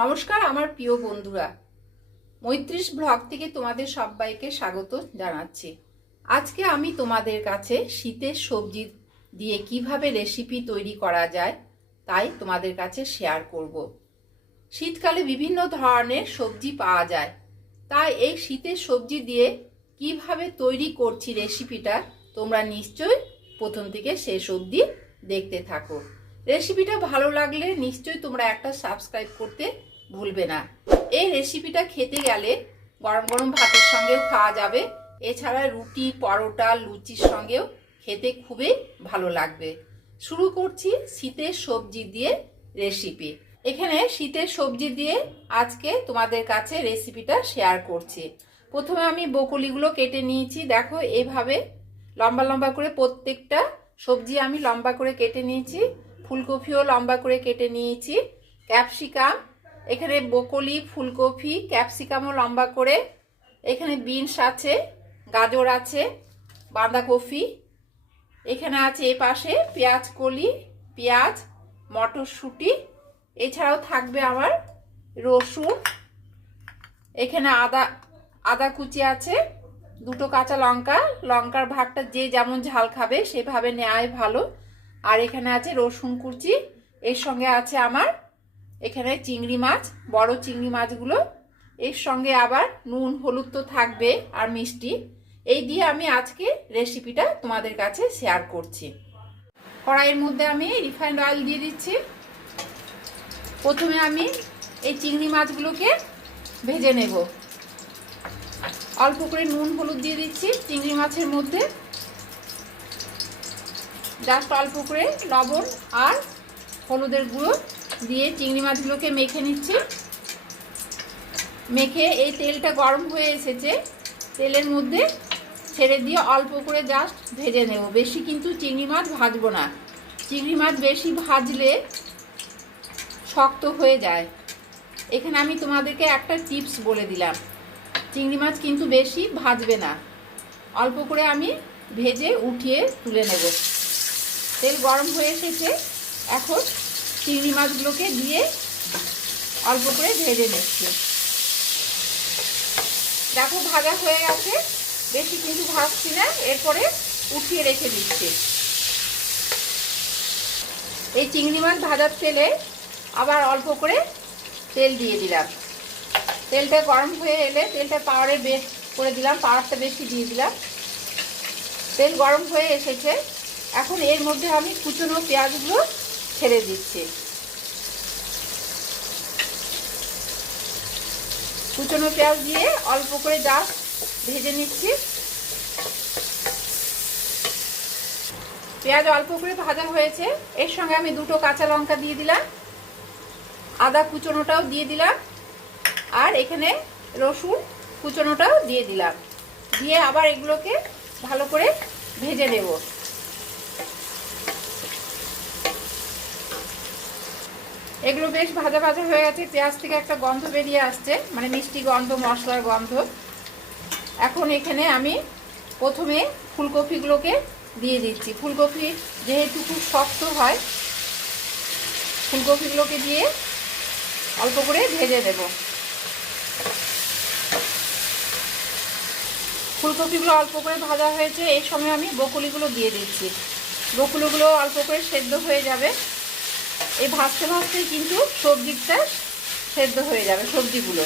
নমস্কার, আমার প্রিয় বন্ধুরা। মৈত্রিশ ব্লগ থেকে তোমাদের সবাইকে স্বাগত জানাচ্ছি। আজকে আমি তোমাদের কাছে শীতের সবজি দিয়ে কীভাবে রেসিপি তৈরি করা যায় তাই তোমাদের কাছে শেয়ার করব। শীতকালে বিভিন্ন ধরনের সবজি পাওয়া যায়। তাই এই শীতের সবজি দিয়ে কীভাবে তৈরি করছি রেসিপিটা তোমরা নিশ্চয়ই প্রথম থেকে শেষ অবধি দেখতে থাকো। রেসিপিটা ভালো লাগলে নিশ্চয়ই তোমরা একটা সাবস্ক্রাইব করতে ভুলবে না। এই রেসিপিটা খেতে গেলে গরম গরম ভাতের সঙ্গেও খাওয়া যাবে। এছাড়া রুটি, পরোটা, লুচির সঙ্গেও খেতে খুবই ভালো লাগবে। শুরু করছি শীতের সবজি দিয়ে রেসিপি এখানে শীতের সবজি দিয়ে আজকে তোমাদের কাছে রেসিপিটা শেয়ার করছি। প্রথমে আমি বকুলিগুলো কেটে নিয়েছি। দেখো এইভাবে লম্বা লম্বা করে প্রত্যেকটা সবজি আমি লম্বা করে কেটে নিয়েছি। ফুলকপিও লম্বা করে কেটে নিয়েছি। ক্যাপসিকাম এখানে বকলি ফুলকপি, ক্যাপসিকামও লম্বা করে। এখানে বিনস আছে, গাজর আছে, বাঁধাকপি। এখানে আছে এ পাশে পেঁয়াজ কলি, পেঁয়াজ, মটরশুঁটি। এছাড়াও থাকবে আমার রসুন। এখানে আদা আদা কুচি আছে, দুটো কাঁচা লঙ্কা। লঙ্কার ভাগটা যে যেমন ঝাল খাবে সেভাবে নেওয়াই ভালো। আর এখানে আছে রসুন কুচি। এর সঙ্গে আছে আমার এখানে চিংড়ি মাছ, বড় চিংড়ি মাছগুলো। এর সঙ্গে আবার নুন, হলুদ তো থাকবে আর মিষ্টি। এই দিয়ে আমি আজকে রেসিপিটা তোমাদের কাছে শেয়ার করছি। কড়াইয়ের মধ্যে আমি রিফাইন্ড অয়েল দিয়ে দিচ্ছি। প্রথমে আমি এই চিংড়ি মাছগুলোকে ভেজে নেব। অল্প করে নুন, হলুদ দিয়ে দিচ্ছি চিংড়ি মাছের মধ্যে। জাস্ট অল্প করে লবণ আর হলুদের গুঁড়ো দিয়ে চিংড়ি মাছগুলোকে মেখে নিচ্ছি। মেখে এই তেলটা গরম হয়ে এসেছে। তেলের মধ্যে ছেড়ে দিয়ে অল্প করে জাস্ট ভেজে নেব। বেশি কিন্তু চিংড়ি মাছ ভাজবো না। চিংড়ি মাছ বেশি ভাজলে শক্ত হয়ে যায়। এখানে আমি তোমাদেরকে একটা টিপস বলে দিলাম। চিংড়ি মাছ কিন্তু বেশি ভাজবে না। অল্প করে আমি ভেজে উঠিয়ে তুলে নেব। তেল গরম হয়ে এসেছে। এখন চিংড়ি মাছগুলোকে দিয়ে অল্প করে ভেজে নিচ্ছি। দেখো, ভাজা হয়ে গেছে। বেশি কিন্তু ভাজছি না, এরপরে উঠিয়ে রেখে দিচ্ছি। এই চিংড়ি মাছ ভাজার তেলে আবার অল্প করে তেল দিয়ে দিলাম। তেলটা গরম হয়ে এলে তেলটা পাওয়ারে বেশ করে দিলাম, পাওয়ারটা বেশি দিয়ে দিলাম। তেল গরম হয়ে এসেছে। এখন এর মধ্যে আমি কুচনো পেঁয়াজগুলো ছেড়ে দিচ্ছি। কুচনো পেঁয়াজ দিয়ে অল্প করে জাস্ট ভেজে নিচ্ছি। পেঁয়াজ অল্প করে ভাজা হয়েছে। এর সঙ্গে আমি দুটো কাঁচা লঙ্কা দিয়ে দিলাম। আদা কুচনোটাও দিয়ে দিলাম। আর এখানে রসুন কুচনোটাও দিয়ে দিলাম। দিয়ে আবার এগুলোকে ভালো করে ভেজে নেব। এগুলো বেশ ভাজা ভাজা হয়ে গেছে, পেঁয়াজ থেকে একটা গন্ধ বেরিয়ে আসছে মানে মিষ্টি গন্ধ, মশলার গন্ধ। এখন এখানে আমি প্রথমে ফুলকপিগুলোকে দিয়ে দিচ্ছি। ফুলকপি যেহেতু খুব শক্ত হয়, ফুলকপিগুলোকে দিয়ে অল্প করে ভেজে দেব ফুলকপিগুলো অল্প করে ভাজা হয়েছে, এই সময় আমি বকুলিগুলো দিয়ে দিচ্ছি। বকুলিগুলো অল্প করে সেদ্ধ হয়ে যাবে। এই ভাজতে ভাজতেই কিন্তু সবজিটা সেদ্ধ হয়ে যাবে, সবজিগুলো।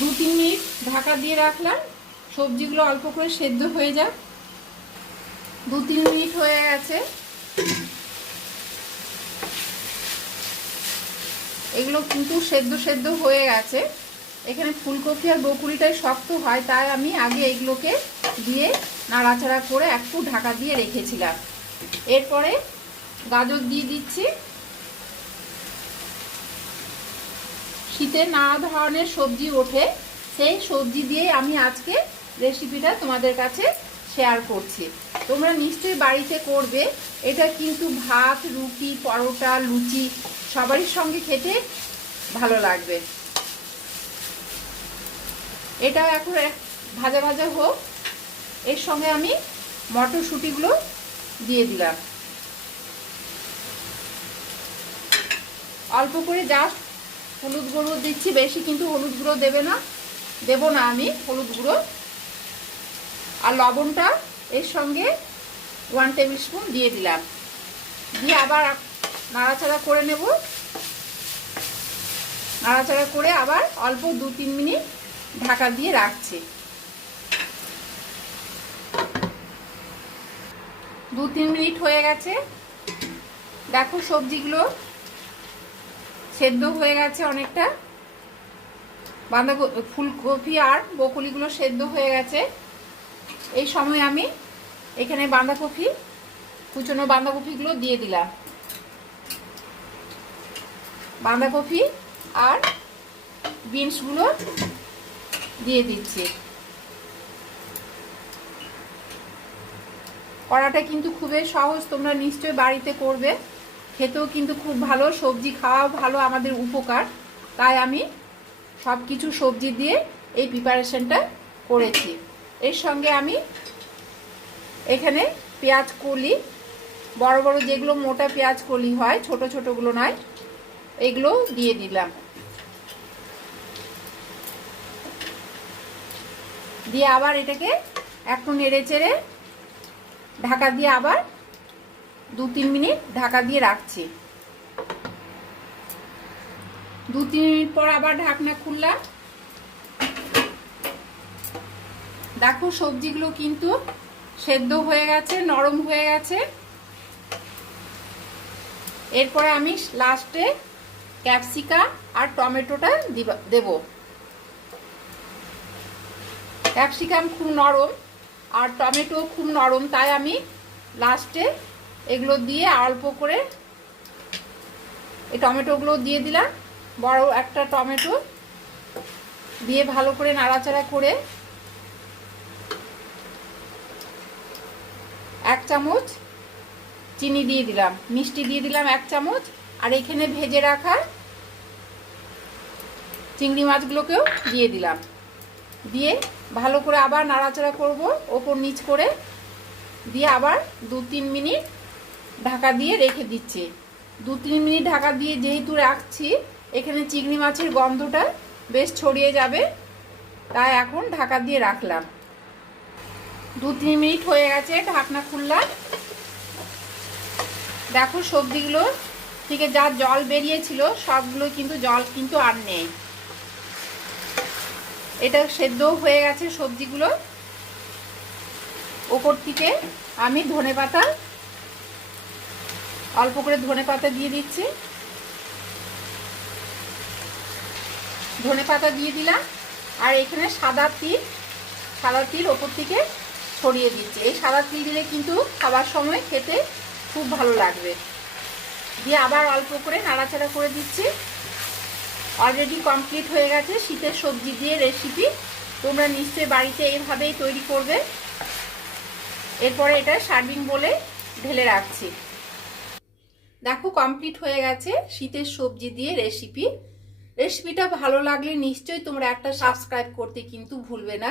দু তিন মিনিট ঢাকা দিয়ে রাখলাম, সবজিগুলো অল্প করে সেদ্ধ হয়ে যাক। দু তিন মিনিট হয়ে গেছে। এগুলো কিন্তু সেদ্ধ সেদ্ধ হয়ে গেছে। এখানে ফুলকপি আর বকুড়িটাই শক্ত হয়, তাই আমি আগে এগুলোকে দিয়ে নাড়াচাড়া করে একটু ঢাকা দিয়ে রেখেছিলাম। এরপরে গাজর দিয়ে দিচ্ছি। শীতে নানা ধরনের সবজি ওঠে, সেই সবজি দিয়ে আমি আজকে রেসিপিটা তোমাদের কাছে শেয়ার করছি। তোমরা নিশ্চয়ই বাড়িতে করবে, এটা কিন্তু ভাত, রুটি, পরোটা, লুচি সবারই সঙ্গে খেতে ভালো লাগবে। এটা এখন ভাজা ভাজা হোক, এর সঙ্গে আমি মটরশুঁটিগুলো দিয়ে দিলাম। অল্প করে জাস্ট হলুদ গুঁড়ো দিচ্ছি, বেশি কিন্তু হলুদ গুঁড়ো দেবে না, দেব না আমি হলুদ গুঁড়ো। আর লবণটা এর সঙ্গে ওয়ান টেবিল স্পুন দিয়ে দিলাম। দিয়ে আবার নাড়াচাড়া করে নেব। নাড়াচাড়া করে আবার অল্প দু তিন মিনিট ঢাকা দিয়ে রাখছি। দু তিন মিনিট হয়ে গেছে। দেখো সবজিগুলো সেদ্ধ হয়ে গেছে অনেকটা। বাঁধাকপি ফুলকপি আর বকুলিগুলো সেদ্ধ হয়ে গেছে। এই সময় আমি এখানে বাঁধাকপি, কুচনো বাঁধাকপিগুলো দিয়ে দিলাম। বাঁধাকপি আর বিনসগুলো দিয়ে দিচ্ছি। করাটা কিন্তু খুবই সহজ, তোমরা নিশ্চয়ই বাড়িতে করবে। খেতেও কিন্তু খুব ভালো, সবজি খাওয়াও ভালো আমাদের উপকার। তাই আমি সব কিছু সবজি দিয়ে এই প্রিপারেশনটা করেছি। এর সঙ্গে আমি এখানে পেঁয়াজ কলি, বড় বড় যেগুলো মোটা পেঁয়াজ কলি হয়, ছোট ছোটগুলো নয়, এগুলো দিয়ে দিলাম। দিয়ে আবার এটাকে একটু নেড়ে চেড়ে ঢাকা দিয়ে আবার দু তিন মিনিট ঢাকা দিয়ে রাখছি। দু তিন মিনিট পর আবার ঢাকনা খুললাম দেখো সবজিগুলো কিন্তু সেদ্ধ হয়ে গেছে, নরম হয়ে গেছে। এরপরে আমি লাস্টে ক্যাপসিকা আর টমেটোটা দেব ক্যাপসিকাম খুব নরম আর টমেটো খুব নরম, তাই আমি লাস্টে এগুলো দিয়ে অল্প করে এই টমেটোগুলো দিয়ে দিলাম। বড় একটা টমেটো দিয়ে ভালো করে নাড়াচাড়া করে এক চামচ চিনি দিয়ে দিলাম, মিষ্টি দিয়ে দিলাম এক চামচ। আর এখানে ভেজে রাখা চিংড়ি মাছগুলোকেও দিয়ে দিলাম। দিয়ে ভালো করে আবার নাড়াচাড়া করব, ওপর নিচ করে। দিয়ে আবার দু তিন মিনিট ঢাকা দিয়ে রেখে দিচ্ছি। দু, তিন মিনিট ঢাকা দিয়ে যেহেতু রাখছি, এখানে চিংড়ি মাছের গন্ধটা বেশ ছড়িয়ে যাবে, তাই এখন ঢাকা দিয়ে রাখলাম। দু, তিন মিনিট হয়ে গেছে ঢাকনা খুললাম দেখো সবজিগুলো, থেকে যা জল বেরিয়েছিল সবগুলো কিন্তু জল কিন্তু আর নেই। এটা সেদ্ধও হয়ে গেছে সবজিগুলো। ওপর থেকে আমি ধনে পাতা অল্প করে ধনে পাতা দিয়ে দিচ্ছি। ধনে পাতা দিয়ে দিলাম। আর এখানে সাদা তিল সাদা তিল ওপর থেকে ছড়িয়ে দিচ্ছি। এই সাদা তিল দিলে কিন্তু খাবার সময় খেতে খুব ভালো লাগবে। দিয়ে আবার অল্প করে নাড়াচাড়া করে দিচ্ছি। অলরেডি কমপ্লিট হয়ে গেছে শীতের সবজি দিয়ে রেসিপি তোমরা নিশ্চয়ই বাড়িতে এইভাবেই তৈরি করবে। এরপরে এটা সার্ভিং বলে ঢেলে রাখছি। দেখো কমপ্লিট হয়ে গেছে শীতের সবজি দিয়ে রেসিপি রেসিপিটা ভালো লাগলে নিশ্চয়ই তোমরা একটা সাবস্ক্রাইব করতে কিন্তু ভুলবে না।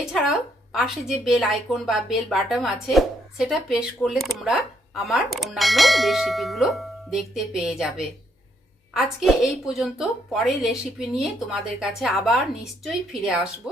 এছাড়াও পাশে যে বেল আইকন বা বেল বাটন আছে, সেটা প্রেস করলে তোমরা আমার অন্যান্য রেসিপিগুলো দেখতে পেয়ে যাবে। আজকে এই পর্যন্ত, পরের রেসিপি নিয়ে তোমাদের কাছে আবার নিশ্চয়ই ফিরে আসব।